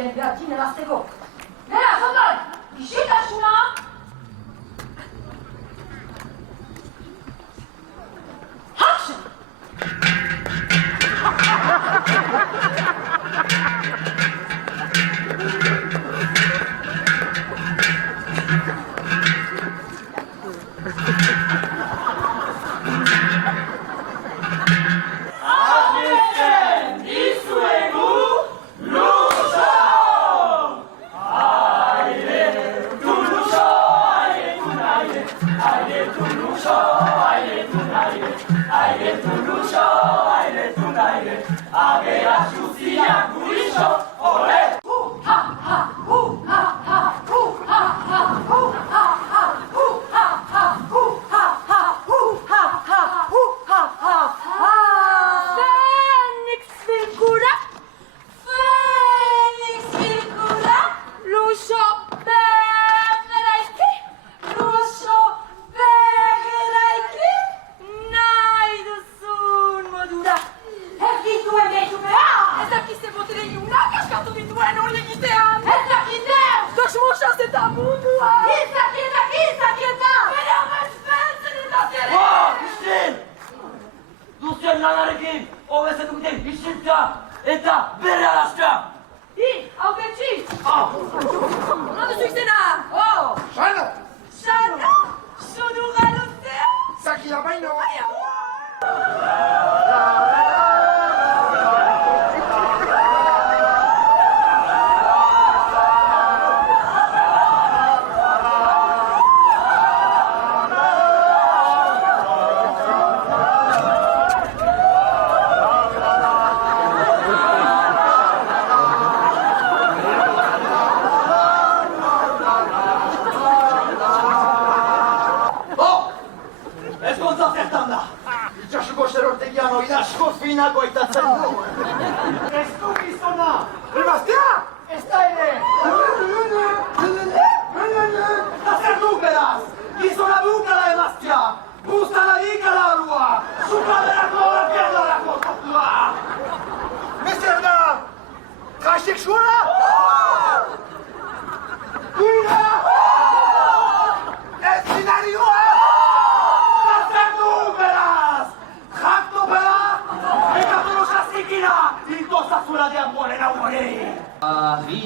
temperatury narastego. Nera, Sondal! Isiltasuna! Action!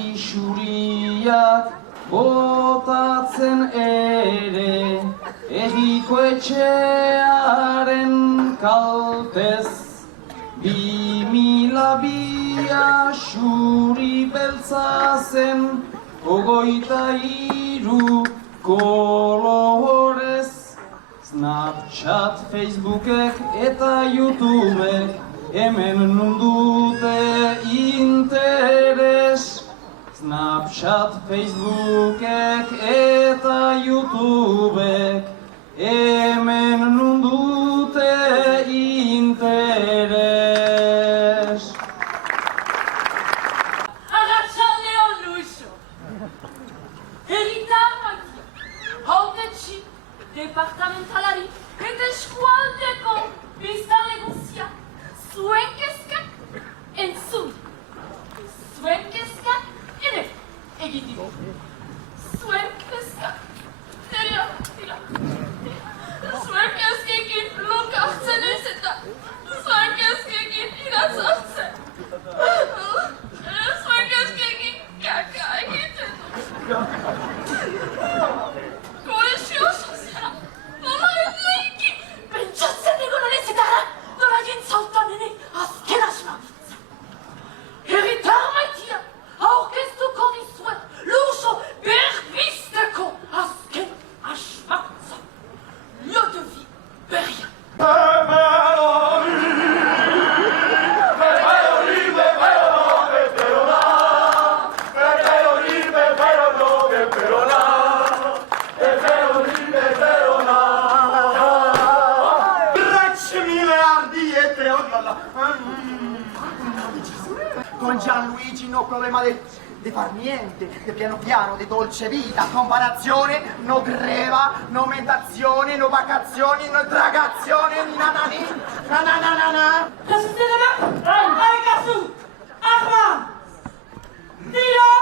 Arrisuriak botatzen ere egiko etxearen kaltez 2002 xuri beltza zen 23 kolorez Snapchat, Facebookek eta YouTubek hemen nundute interes Snapchat, Facebookek eta YouTubek hemen nundute interes Arratsaldeon Luiso! Herritarrak hautetsi departamentalari eta eskualdeko biztanle guztiak zuen kezkak entzun. Zuen kezkak ere egiteko. Zuen kezkak dira. Zuen kezkekin lokartzen ez eta zuen kezkekin iratzartzen. Zuen kezkekin kaka egiten. Kohesio soziala nola edeki pentsatzen egon honezetara nola gintzautan ere azken asmakuntza. Herritar maitia aurkeztuko dizuet luso berbisteko azken asmakuntza. Lodovi berria. Con Gianluigi no problema di far niente, di piano piano, di dolce vita, comparazione, no greva, no meditazione, no vacazioni, no dragazione, nanani, nananana. Ragazzi, Arikasu! Ahmad! Dira!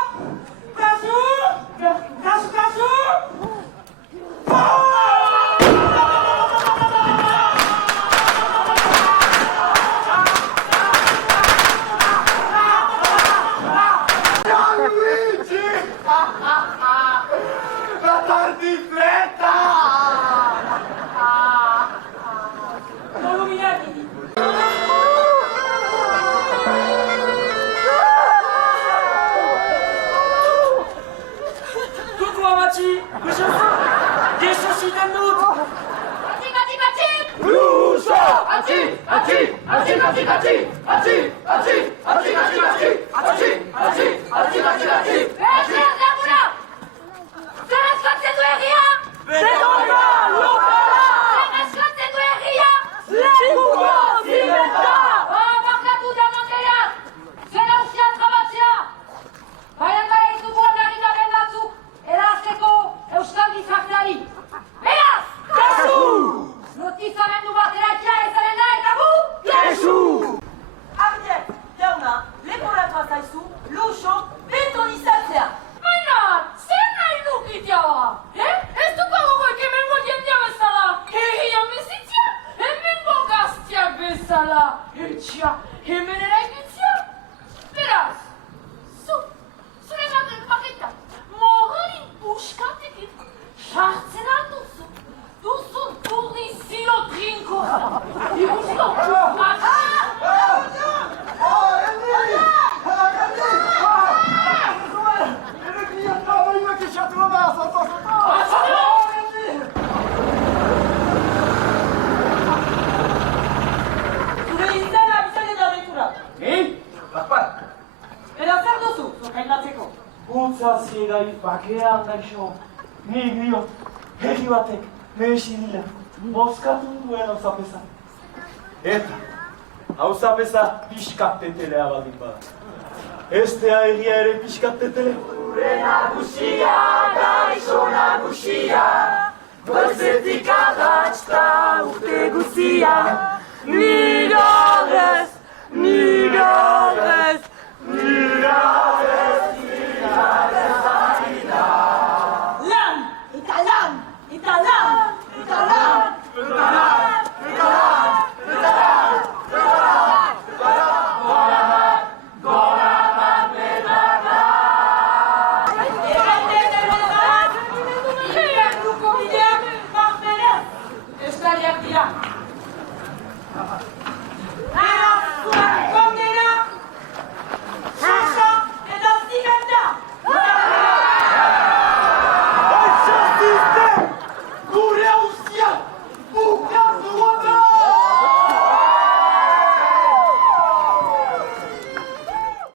Utzaziedai bakean gaixo, nigrio, hegi batek, mehesilila, bozkatu duen auzapeza. Eta, auzapeza pixkat tetelea baldin bada. Estea egia ere pixkat tetele. Gure nagusia, gaixo nagusia, goizetik agatzta urte guzia. Nigorez, nigorez, nigorez. Lan! Eta lan! Eta lan! Eta lan! Eta lan!